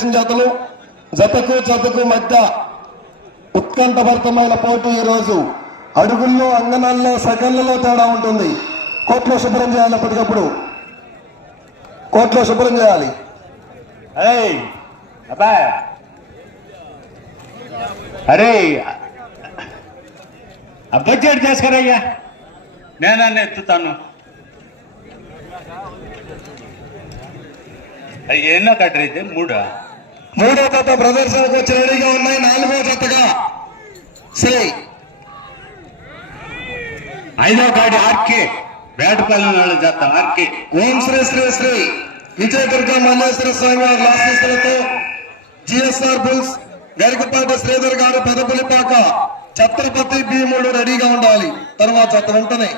Competition జతలు జతకు జతకు మధ్య ఉత్కంఠభరితమైన పోటీ ఈ రోజు అడుగుల్లో అంగనాల్లో సెకండ్లలో తేడా ఉంటుంది. కోట్లో శుభ్రం చేయాలి ఎప్పటికప్పుడు కోట్లో శుభ్రం చేయాలి. ఏయ్ అబ్బా. అరే అబ్బచ్చేడు చేసుకురయ్యా. నేనన్నా ఎత్తుతాను. అయ్యి ఎన్నో కట్టరు మూడా? మూడో జత ప్రదర్శనకు వచ్చి రెడీగా ఉన్నాయి. నాలుగో జతగా శ్రీ ఐదో కాడి ఆర్కే వేటపల్లి వాళ్ళు జత ఆర్కే. ఓం శ్రీ శ్రీ శ్రీ విజయ దుర్గ మల్లేశ్వర స్వామి వారి ఆశీస్సులతో జిఎస్ఆర్ బుల్స్ గరికపాటి శ్రీధర్ గారు పెదపులిపాక ఛత్రపతి భీముడు రెడీగా ఉండాలి. తర్వాత జత వెంటనే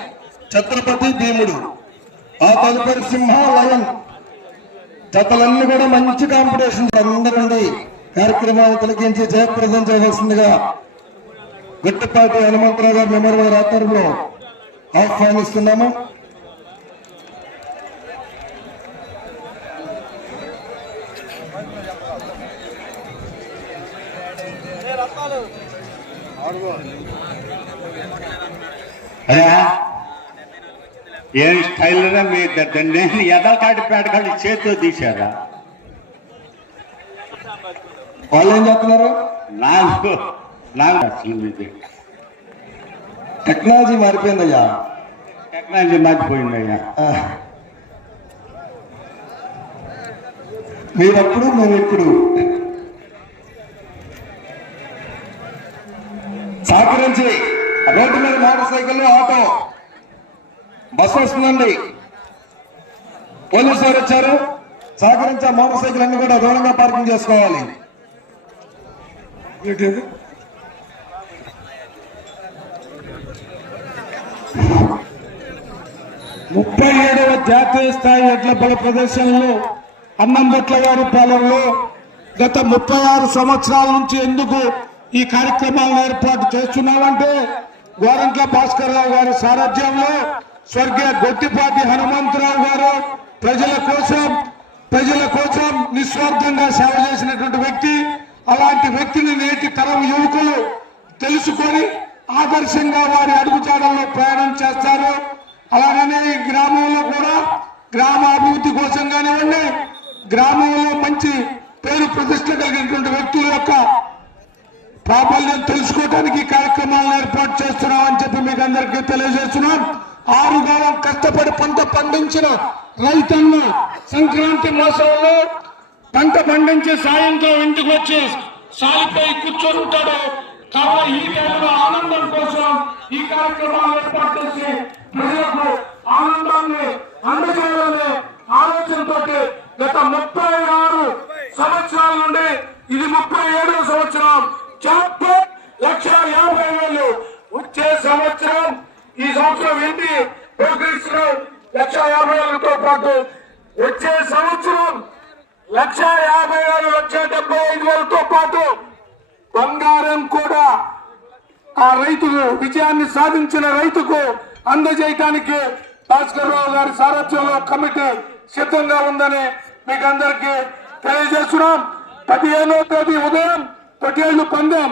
ఛత్రపతి భీముడు ఆ తదుపరి సింహ లయన్ జతలన్నీ కూడా మంచి కాంపిటీషన్ అందరండి. కార్యక్రమాన్ని తిలకించి జయప్రదం చేయవలసిందిగా గుట్టపాటి హనుమంతరావు గారి మెమోరియల్ ఆధ్వర్యంలో ఆహ్వానిస్తున్నాము. అరే ఏం స్టైల్ మీ దగ్గర నేను ఎదలకాటి కాడి చేతితో తీశారా? వాళ్ళు ఏం చేస్తున్నారు? నాకు నాకు అసలు మీది. టెక్నాలజీ మారిపోయిందయ్యా. టెక్నాలజీ మారిపోయిందయ్యా. మీరప్పుడు మేము ఇప్పుడు సహకరించి రోడ్డు మీద మోటార్ సైకిల్ ఆటో. బస్సు వస్తుందండి. పోలీసు వారు వచ్చారు. సహకరించే మోటార్ సైకిల్ అన్ని కూడా దూరంగా పార్కింగ్ చేసుకోవాలి. ముప్పై ఏడవ జాతీయ స్థాయి ఎడ్ల బల ప్రదర్శనలో అన్నంబట్ల గారి పాలనలో గత ముప్పై ఆరు సంవత్సరాల నుంచి ఎందుకు ఈ కార్యక్రమాలను ఏర్పాటు చేస్తున్నామంటే గోరంట్ల భాస్కర్ రావు గారి సారథ్యంలో స్వర్గీయ గొట్టిపాటి హనుమంతరావు గారు ప్రజల కోసం ప్రజల కోసం నిస్వార్థంగా సేవ చేసినటువంటి వ్యక్తి అలాంటి వ్యక్తిని నేటి తరం యువకులు తెలుసుకొని ఆదర్శంగా వారి అడుగుజాడల్లో ప్రయాణం చేస్తారు. అలాగనే ఈ గ్రామంలో కూడా గ్రామ అభివృద్ధి కోసం కానివ్వండి గ్రామంలో మంచి పేరు ప్రతిష్ట కలిగినటువంటి వ్యక్తుల యొక్క ప్రాబల్యం తెలుసుకోవడానికి కార్యక్రమాలను ఏర్పాటు చేస్తున్నామని చెప్పి మీకు అందరికీ తెలియజేస్తున్నాం. ఆరు కాలం కష్టపడి పంట పండించిన రైతన్న సంక్రాంతి మాసంలో పంట పండించి సాయంత్రం ఇంటికి వచ్చి సాలిపై కూర్చొని ఉంటాడు. ఈ టైంలో ఆనందం కోసం ఈ కార్యక్రమాలు ఏర్పాటు చేసి ప్రజలకు ఆనందాన్ని అందజేయాలనే ఆలోచనతో గత ముప్పై ఆరు సంవత్సరాల నుండి ఇది ముప్పై ఏడవ సంవత్సరం. జాక్పాట్ లక్ష యాభై వేలు వచ్చే సంవత్సరం ఈ సంవత్సరం ఏంటి? ప్రోగ్రెస్ లక్ష యాభై వేలతో పాటు వచ్చే సంవత్సరం లక్ష యాభై వేలు లక్ష డెబ్బై ఐదు వేలతో పాటు బంగారం కూడా ఆ రైతుకు విజయాన్ని సాధించిన రైతుకు అందజేయటానికి భాస్కర్ రావు గారి సారథ్యంలో కమిటీ సిద్ధంగా ఉందని మీకు అందరికీ తెలియజేస్తున్నాం. పదిహేనో తేదీ ఉదయం పటేళ్ళు పందెం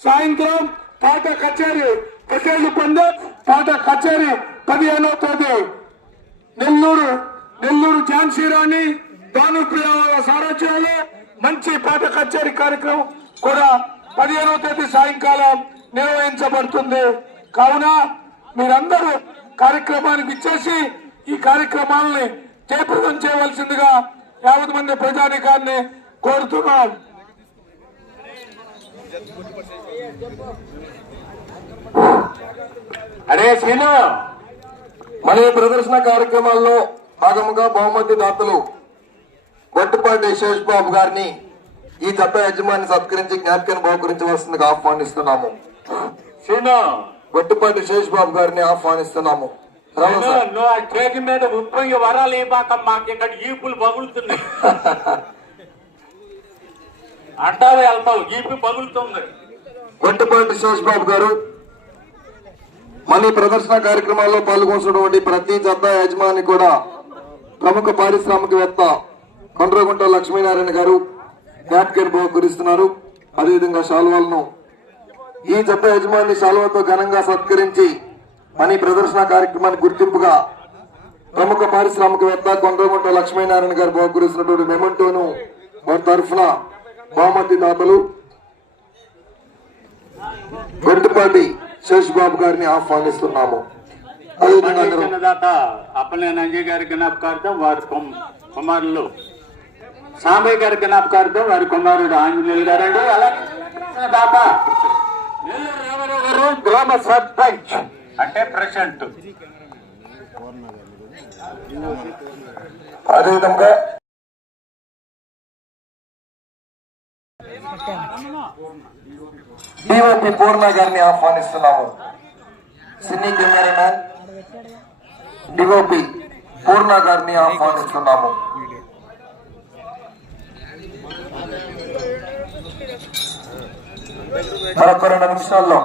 సాయంత్రం పాట కచేరీ పటేళ్ళు పందెం. పాత కచేరీ పదిహేనో తేదీ. నెల్లూరు నెల్లూరు ఝాన్సీ రాణి భానుప్రియ సారథ్యంలో. మంచి పాట కచేరీ కార్యక్రమం కూడా పదిహేనవ తేదీ సాయంకాలం నిర్వహించబడుతుంది. కావున మీరందరూ కార్యక్రమానికి ఇచ్చేసి ఈ కార్యక్రమాలని జయప్రదం చేయవలసిందిగా యావత్ మంది ప్రజానికాన్ని కోరుతున్నాం. అరే శ్రీను మన ఈ ప్రదర్శన కార్యక్రమాల్లో భాగముగా బహుమతి దాతలు గొట్టుపాటి శేష్ బాబు గారిని ఈ జత యజమాని సత్కరించి జ్ఞాపికను బహుకరించవలసిందిగా ఆహ్వానిస్తున్నాము. సీను గొట్టుపాటి శేష్ బాబు గారిని ఆహ్వానిస్తున్నాము. నువ్వు ఆ మీద ముప్పై వరాలు ఇవ్వక మాకు ఇక్కడ ఈపులు పగులుతున్నాయి. అంటావే వెళ్తావు ఈపు పగులుతుంది. గొట్టుపాటి శేష్ బాబు గారు మళ్ళీ ప్రదర్శన కార్యక్రమాల్లో పాల్గొంటున్నటువంటి ప్రతి జత యజమాని కూడా ప్రముఖ పారిశ్రామికవేత్త కొండ్రగుంట లక్ష్మీనారాయణ గారు క్యాప్కెన్ బహుకరిస్తున్నారు అదేవిధంగా శాల్వాలను ఈ జత యజమాని శాల్వాతో ఘనంగా సత్కరించి మనీ ప్రదర్శన కార్యక్రమానికి గుర్తింపుగా ప్రముఖ పారిశ్రామికవేత్త కొండ్రగుంట లక్ష్మీనారాయణ గారు బహుకరిస్తున్నటువంటి మెమంటోను వారి తరఫున బహుమతి దాతలు. గొట్టుపాటి శేష్ బాబు గారిని ఆహ్వానిస్తున్నాము. గారి జ్ఞాపకార్థం వారి కుమారులు. సాంబయ్య గారి జ్ఞాపకార్థం వారి కుమారుడు ఆంజనేయులు గారు అండి అలాగే దాత నెల్లూరు రామారావు గారు గ్రామ సర్పంచ్. అంటే ప్రెసిడెంట్ అదేవిధంగా డిఓపి పూర్ణ గారిని ఆహ్వానిస్తున్నాము. సినీ కెమెరామ్యాన్ డిఓపి పూర్ణ గారిని ఆహ్వానిస్తున్నాము. మరొక రెండు నిమిషాల్లో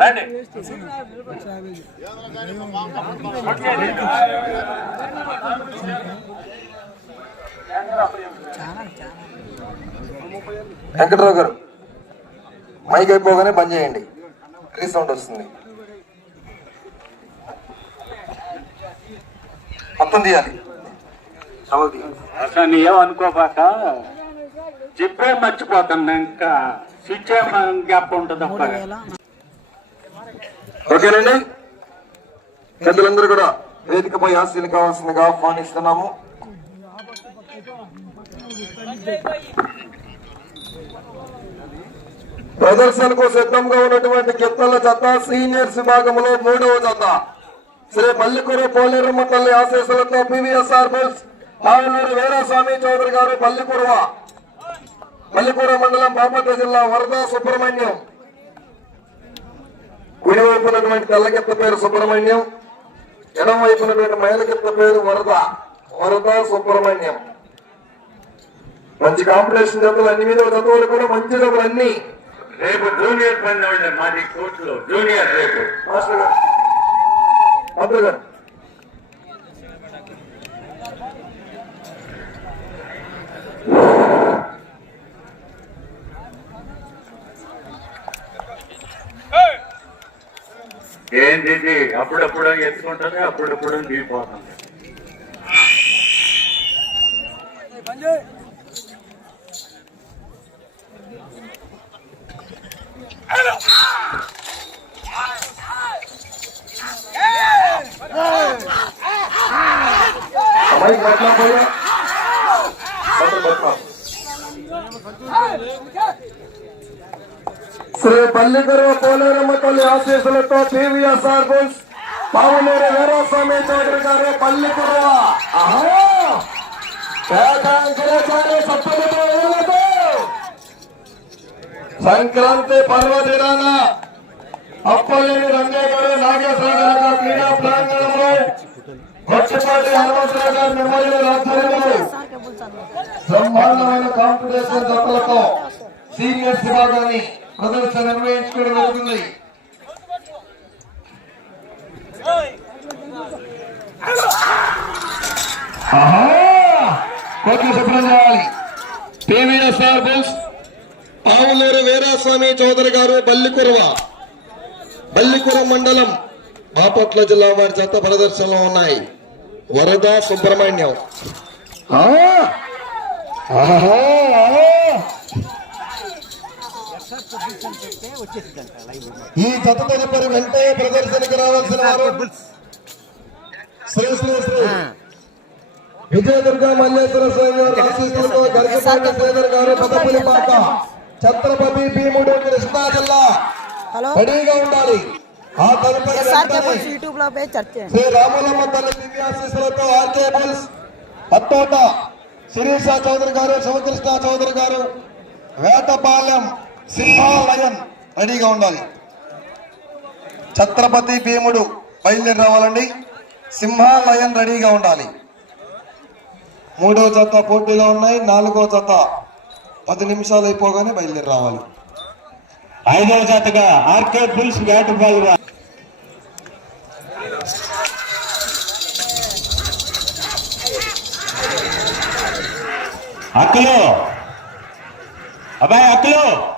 రండి వెంకట్రావు గారు మైక్ అయిపోగానే బంద్ చేయండి. రీసౌండ్ వస్తుంది. మొత్తం తీయాలి. తీయాలి అసలు ఏమనుకోబాక చెప్పే మర్చిపోతాను ఇంకా స్విచ్ గ్యాప్ ఉంటుంది ఓకేనండి? పెద్దలందరూ కూడా వేదికపై ఆశీలు కావాల్సిందిగా ఆహ్వానిస్తున్నాము. ప్రదర్శనకు సిద్ధంగా ఉన్నటువంటి కిత్తల జత సీనియర్స్ విభాగంలో మూడవ జత. శ్రీ పల్లికూరు పోలేరమ్మ తల్లి ఆశీస్సులతో పివిఎస్ఆర్ బుల్స్ ఆవులూరు వీరాస్వామి చౌదరి గారు పల్లికూరువ. పల్లికూర మండలం బాపట్ల జిల్లా వరద సుబ్రహ్మణ్యం. కుడి వైపునటువంటి తెల్లకెత్త పేరు సుబ్రహ్మణ్యం. ఎడం వైపునటువంటి మైలకెత్త పేరు వరద. వరద సుబ్రహ్మణ్యం. మంచి కాంపిటీషన్ జతలు అన్ని మీద జతలు కూడా మంచి జతలు అన్ని. రేపు జూనియర్ పని మాది కోర్టులో. జూనియర్ రేపు. మాస్టర్ గారు. ఏంటి ఇది? అప్పుడప్పుడు ఎత్తుకుంటుంది అప్పుడప్పుడు దిగిపోతుంది మైక్ పట్ల పోయా మంత్రి పట్ల శ్రీ పల్లికరు పోలేరమ్మ తల్లి ఆశీస్సులతో పివిఎస్ఆర్ బుల్స్ పావులూరు వీరాస్వామి చౌదరి గారు పల్లికరు సంక్రాంతి పర్వదినాన అప్పలేని రంగయ్య గారు నాగేశ్వర గారు క్రీడా ప్రాంగణంలో గొప్పపాటి హనుమంతరావు గారి నిర్మల్య ఆధ్వర్యంలో బ్రహ్మాండమైన కాంపిటీషన్ జతలతో సీనియర్స్ విభాగాన్ని ప్రదర్శన నిర్వహించుకోవడం జరుగుతుంది! కోట్లు శుభ్రం చేయాలి. PVSR bulls. ఆవులూరు వీరాస్వామి చౌదరి గారు బల్లికురవ. బల్లికుర మండలం బాపట్ల జిల్లా వారి జత ప్రదర్శనలో ఉన్నాయి. వరద సుబ్రహ్మణ్యం! ఆహా! ఈ జత తదుపరి వెంటనే ప్రదర్శనకు రావాల్సిన వారు శ్రీ శ్రీ శ్రీ విజయదుర్గ మల్లేశ్వర స్వామి వారి ఆశీస్సులతో గరికపాటి శ్రీధర్ గారు పెద్దపులిపాక ఛత్రపతి భీముడు కృష్ణా జిల్లా. రెడీగా ఉండాలి. ఆ తదుపరి శ్రీ రాములమ్మ తల్లి దివ్యాశీస్సులతో ఆర్కే బుల్స్ అత్తోట శిరీష చౌదరి గారు శివకృష్ణ చౌదరి గారు వేటపాలెం సింహాలయం రెడీగా ఉండాలి. ఛత్రపతి భీముడు బయలుదేరి రావాలండి. సింహాలయం రెడీగా ఉండాలి. మూడో జత పోటీలో ఉన్నాయి. నాలుగో జత పది నిమిషాలు అయిపోగానే బయలుదేరి రావాలి. ఐదవ జతగా ఆర్కే బుల్స్ బ్యాట్ బాల్ అక్కలో. అబ్బాయి అక్కలో.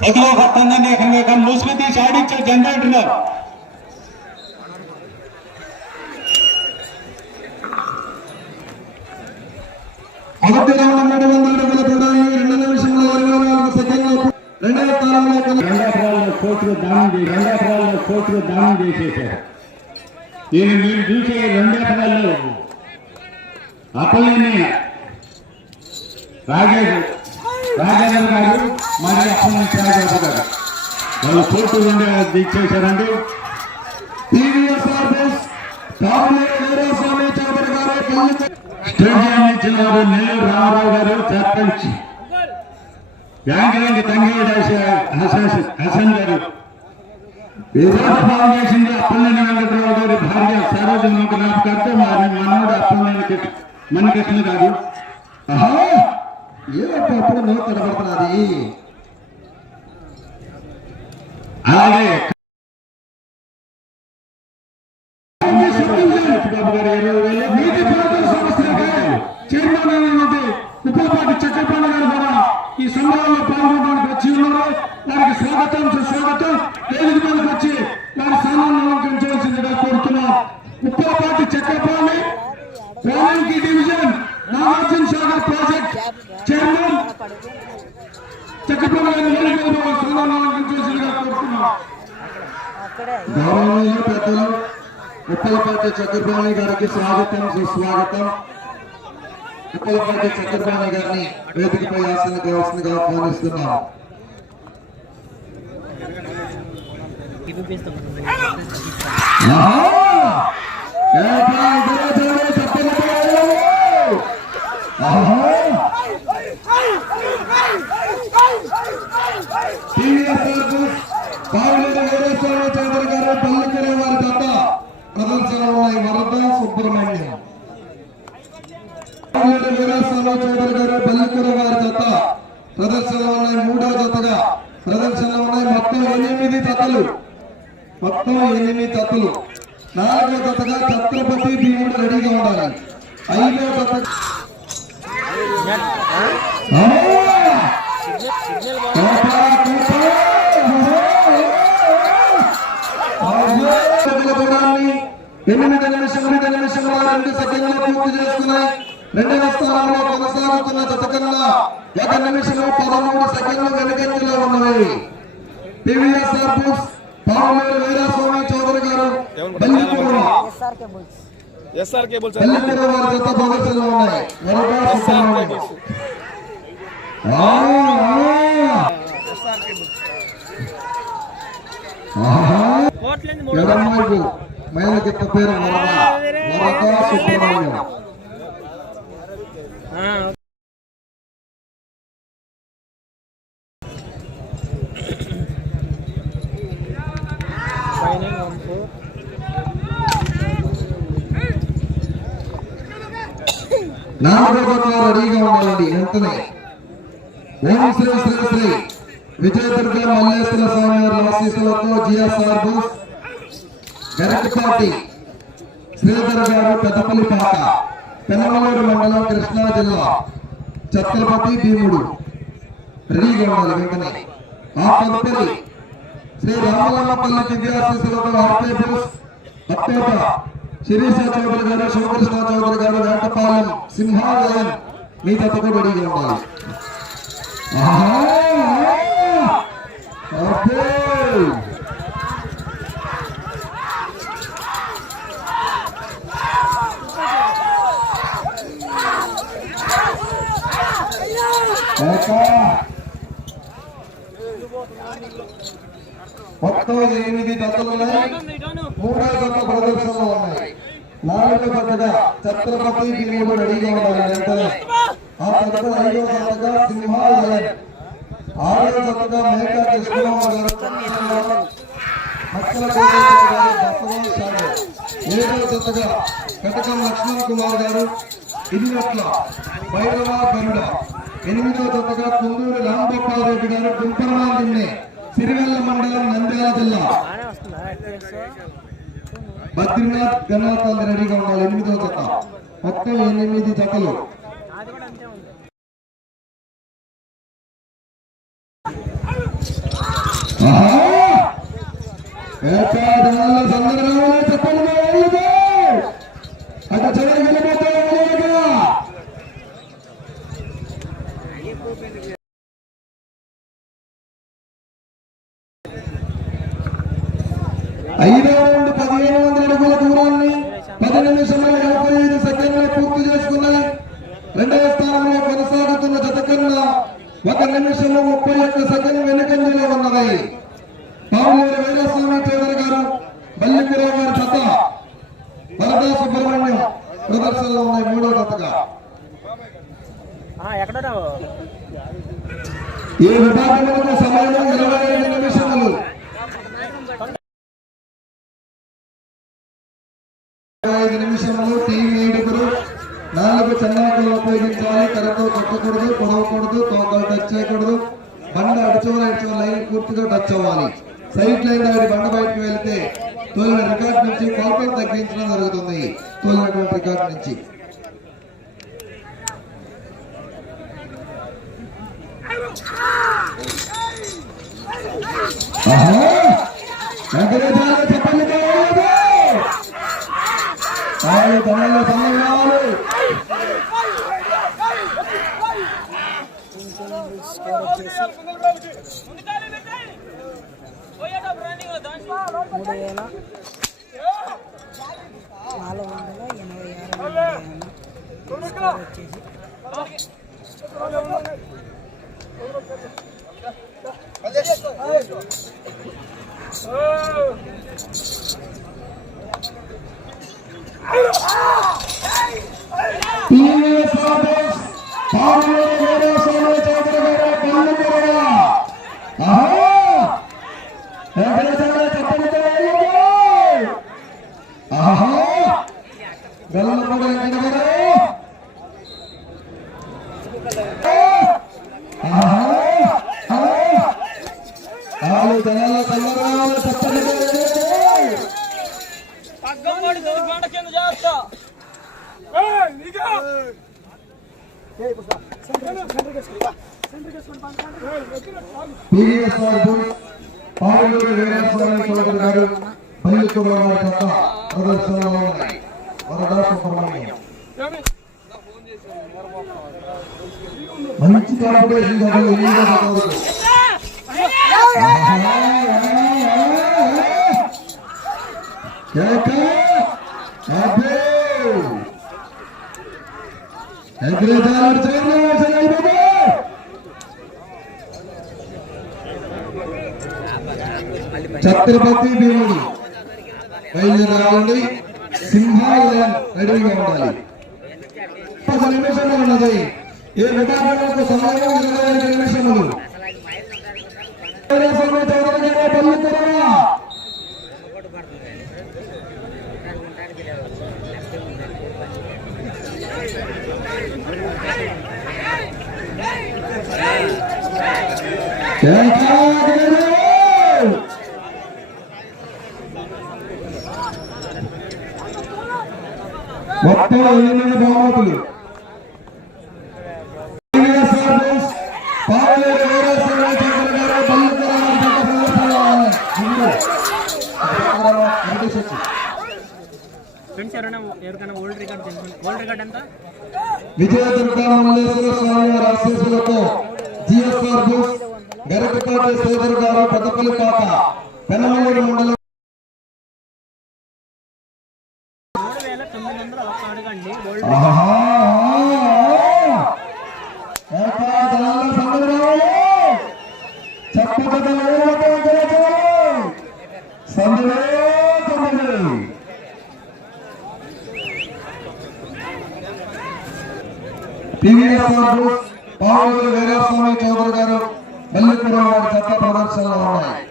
ఎదుగు కొత్తందండి ఇక్కడ మూసుకు తీసి ఆడిచ్చే జనరేటర్ మొదటి రౌండ్ మూడు వందల రెండు నిమిషంలో ఇరవై నాలుగు సెకండ్లు. రెండవ స్థానంలో కోట్లు దానం చేసి కోట్లు దానం చేసేసారు. నేను మీరు చూసే రెండు ఎకరాల్లో అప్పలేని రాజేష్ రాజేంద్ర గారు మరి అప్పలేని త్యాగరాజు గారు. వాళ్ళు కోర్టు రెండు దిక్చేశారండి టీవీఎస్ ఆర్బస్ గారు నెల్లూరు రామారావు గారు సర్పంచ్. యాంకరేంజ్ తంగేడు హసన్ గారు. ఫౌండేషన్ అప్పలనేని వెంకటరావు గారి భార్య సరోజమ్మ జ్ఞాపకార్థ మరి మనోడు అప్పలనేని మణికృష్ణ గారు. ఆహా ఏమంటే అప్పుడు నో తడబడుతున్నది అలాగే బాబు నీటి పారుదల సంస్థలకి చైర్మన్ అయినటువంటి గారు కూడా ఈ సంబరాల్లో పాల్గొనడానికి వచ్చి ఉన్నారు వారికి స్వాగతం సుస్వాగతం వేదిక మీదకి వచ్చి వారి స్థానాన్ని అలంకరించవలసిందిగా కోరుతున్నాం Uppalapati Chakrapani division Nagarjuna Sagar project chairman Chakrapani గారి వేదిక మీద వారి స్థానాన్ని అలంకరించవలసిందిగా కోరుతున్నాం అక్కడే గౌరవనీయులు పెద్దలు ఉప్పలపాటి చక్రపాణి గారికి స్వాగతం సుస్వాగతం ఉప్పలపాటి చక్రపాణి గారిని వేదికపై ఆసన కావాల్సిందిగా ఆహ్వానిస్తున్నాం వీరస్వామి చౌదరి గారు పల్లెకర వారి తప్ప ప్రదర్శన ఉన్నాయి వరద సుబ్రహ్మణ్యం పావులేరు వీరస్వామి చౌదరి గారు పల్లెకర వారి జత ప్రదర్శనలో ఉన్నాయి మూడో జతగా ప్రదర్శనలో ఉన్నాయి మొత్తం ఎనిమిది జతలు మొత్తం ఎనిమిది నాలుగో జతగా ఛత్రపతి భీముడు రెడీగా ఉండాలి. ఐదో జత ఎనిమిది నిమిషం ఎనిమిది నిమిషంలో రెండు సెకండ్లు పూర్తి చేస్తున్నాయి రెండవ స్థానంలో కొనసాగుతున్న జత ఒక నిమిషము పదమూడు సెకండ్లు వెనుకంజలో ఉన్నవి. టీవీఎస్ఆర్ బుక్స్ పావులేరు వీరస్వామి చౌదరి గారు బల్లిపూర్ ఎస్ఆర్కే బుల్స్ బల్లిపూర్ వారి జత ప్రదర్శనలో ఉన్నాయి వరద సుబ్రహ్మణ్యం. ఆ, ఆ. ఆహా. ఎడమవైపు మేలకెత్త పేరు వరద వరద సుబ్రహ్మణ్యం నాలుగో రెడీగా ఉండాలండి వెంటనే ఓం శ్రీ శ్రీ శ్రీ విజయదుర్గ మల్లేశ్వర స్వామి వారి ఆశీస్సులతో జిఎస్ఆర్ బుస్ గరకపాటి శ్రీధర్ గారు పెద్దపల్లి పెనమలూరు మండలం కృష్ణా జిల్లా ఛత్రపతి భీముడు రెడీగా ఉండాలి వెంటనే. ఆ తదుపరి శ్రీ రామలమ్మపల్లి దివ్యాశీస్సులతో ఆర్కే బుస్ అత్తోట శిరీష చౌదరి గారు శివకృష్ణ చౌదరి గారు వేటపాలెం సింహాలయం మీ తప్పకు రెడీగా ఉండాలి ఆహా! అబ్బో! ఏకా! మొత్తం ఎనిమిది జతలు ఉన్నాయి మూడో జత ప్రదర్శనలో ఉన్నాయి నాలుగో జతగా ఛత్రపతి భీముడు రెడీగా ఉండాలి వెంటనే ఆ తర్వాత ఐదో జతగా సింహాలయం ఆరో జతగా మేకా కృష్ణరావు ఏడో జతగా కటకం లక్ష్మణ్ కుమార్ గారు ఇదివట్ల భైరవ గరుడ ఎనిమిదో జతగా కుందూరు రాంగోపాల్ రెడ్డి గారు గుంపరవాల్ సిరివెల్ల మండలం నంద్యాల జిల్లా. బద్రీనాథ్ గన్నాథ్ రెడీగా ఉండాలి. ఎనిమిదో జత. మొత్తం ఎనిమిది జతలు. చెప్పండి వాళ్ళకు. అటు చివరికి వెళ్ళిపోతే వాళ్ళకు. ఐదవ నుండి పదిహేను వందల అడుగుల దూరాన్ని పది నిమిషముల యాభై ఐదు సెకండ్లు పూర్తి చేసుకున్నాయి రెండవ స్థానంలో కొనసాగుతున్న జత కన్నా ఒక నిమిషము ముప్పై ఒక్క సెకండ్ వెనుకంజలో ఉన్నది పావులూరి వీరస్వామి చౌదరి గారు బల్లిపురం గారి జత వరదా సుబ్రహ్మణ్యం ప్రదర్శనలో ఉన్నాయి మూడో జతగా. ఈ విభాగంలో సమయం ఇరవై ఐదు ఆరు తనలో మూడు వేల నాలుగు వందల ఎనభై ఆరు స్కోర్ వచ్చేసి టీవీఎస్ ఆఫీస్ పావులూరు వీరస్వామి చౌదరి గారు పల్లెటూరుగా. ఆహా! వెంకటేశ్వర చెప్పండి బాబు! ఆహా! వెల్లపూడి వెంకట గారు. ఆహా! ఆహా! ఆలు జనాల సందర్భాలు చెప్పండి బాబు! టీవీఎస్ వారు పావులూరు వీరస్వామి చౌదరి గారు పల్లెటూరు వారి చెత్త ప్రదర్శనలో ఉన్నాయి వరదా సుబ్రహ్మణ్యం మంచి కాంపిటీషన్ జరుగుతుంది ఎనిమిదో జత వరకు. కేక! అబ్బో! ఎగ్రేదారు చైర్మన్ సైడ్ బాబు! ఛత్రపతి భీముడు. బయలుదేరి రావండి. సింహాలయం రెడీగా ఉండాలి. పది నిమిషంలో ఉన్నది. ఏ విధానాలకు సమయం ఇరవై ఐదు నిమిషములు. వీరస్వామి చౌదరి గారు పల్లెటూరుగా. కేకాగ్రహం! మొత్తం ఎనిమిది బహుమతులు టీవీఎస్ సర్వీస్, పావులేరు వీరేశ్వరరావు చౌదరి గారు పల్లెటూరు జత ప్రదర్శనలో ఉన్నాయి. ముందు. వెంకటేష్ వచ్చి. ఫ్రెండ్స్ ఎవరైనా ఎవరికైనా ఓల్డ్ రికార్డ్ తెలుసు ఓల్డ్ రికార్డ్ ఎంత? విజయదుర్గ మల్లేశ్వర స్వామి వారి ఆశీస్సులతో జిఎస్ఆర్ బుక్స్ గరికపాటి శ్రీధర్ గారు పెనమలూరు మండలం ఆహా! టీవీఎస్ వీరస్వామి చౌదరి గారు. మల్లిపురం వారి చెత్త ప్రదర్శనలో ఉన్నాయి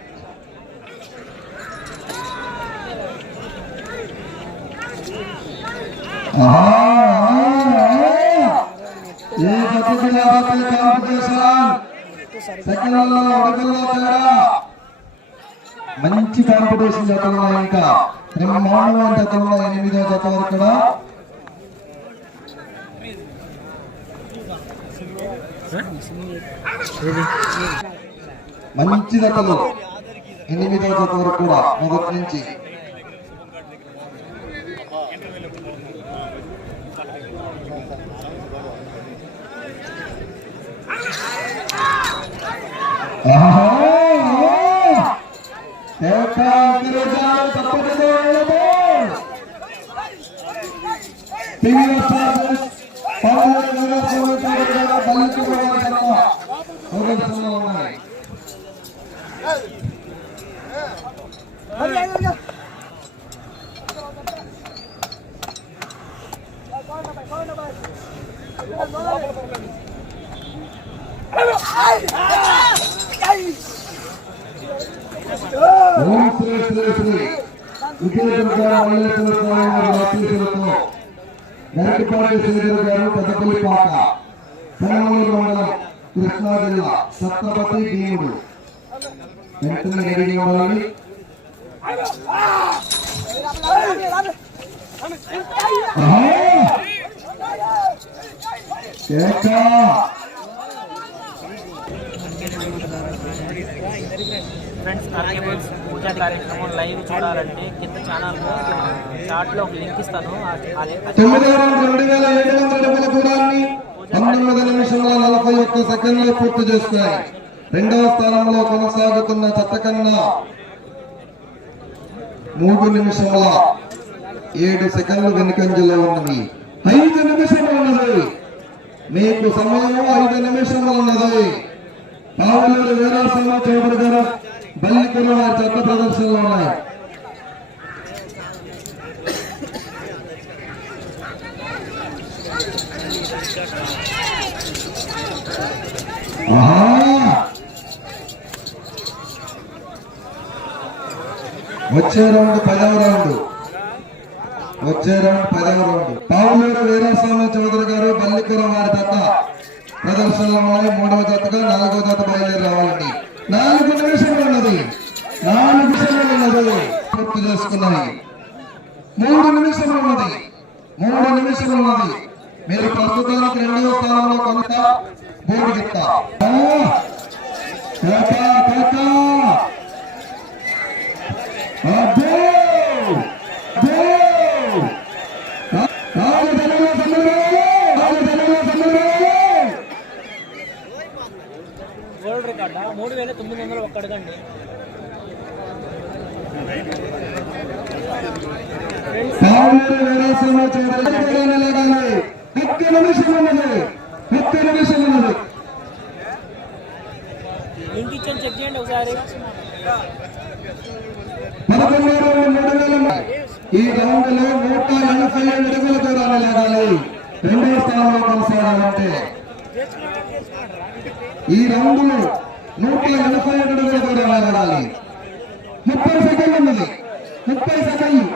ఆహా! ఆహా! ఏ జత అసలు కాంపిటీషన్ సెకండ్లలో అడుగుల్లో తేడా మంచి కాంపిటీషన్ జతలో ఇంకా బ్రహ్మాండమైన ఉన్నాయి ఎనిమిదో జత వరకు కూడా మంచి జతలు ఎనిమిదవ జత వరకు కూడా మొదటి నుంచి. ఉన్నాయి ఓం శ్రీ శ్రీ శ్రీ విజయదుర్గ మల్లేశ్వర స్వామి వారి ఆశీస్సులతో నరికిపాటి శ్రీధర్ గారు పెద్దపల్లి పాక పెనమలూరు మండలం కృష్ణా జిల్లా సత్రపతి భీముడు. వెంటనే రెడీ ఉండాలని కేక ఫ్రెండ్స్ ఆర్కేబుల్స్ పూజా కార్యక్రమం లైవ్ చూడాలంటే కింద ఛానల్ చార్ట్లో ఒక లింక్ ఇస్తాను. పంతొమ్మిది నిమిషంలో నలభై ఒక్క సెకండ్లు పూర్తి చేస్తున్నాయి. రెండవ స్థానంలో కొనసాగుతున్న చట్టకన్నా మూడు నిమిషముల ఏడు సెకండ్లు వెనుకంజలో ఉన్నవి. ఐదు నిమిషములు ఉన్నది మీకు సమయం ఐదు నిమిషములు ఉన్నది. పావులూరు వీరాసమ్మ చౌదరి గారు బల్లికలు వారి చెత్త ప్రదర్శనలో ఉన్నాయి. వచ్చే రౌండ్ పదవ రౌండ్. వచ్చే రౌండ్ పదవ రౌండ్. పావులూరు వీరాస్వామి చౌదరి గారు బల్లికర వారి జత. ప్రదర్శనలో ఉన్నాయి. మూడవ జతగా నాలుగవ జత బయలుదేరి రావాలండి. నాలుగు నిమిషాలు ఉన్నది. నాలుగు నిమిషాలు ఉన్నది. పూర్తి చేసుకున్నాయి. మూడు నిమిషాలు ఉన్నది. మూడు నిమిషాలు ఉన్నది. మీరు ప్రస్తుతానికి రెండవ స్థానంలో కొంత బోర్డు చెప్తా వరల్డ్ రికార్డా మూడు వేల తొమ్మిది వందలు ఒక్క అడగండి ఒక్క నిమిషం ఉన్నది ఒక్క నిమిషం ఉన్నది లింక్ ఇచ్చాను చెక్ చేయండి ఒకసారి. ఈ రౌండ్లో నూట ఎనభై ఏడు అడుగుల దూరాన్ని లాగాలి స్థానంలో కొనసాగాలంటే ఈ రౌండ్లో నూట నలభై ఏడు అడుగుల దూరాన్ని లాగాలి ముప్పై సెకండ్లు ఉన్నది. ముప్పై సెకండ్లు.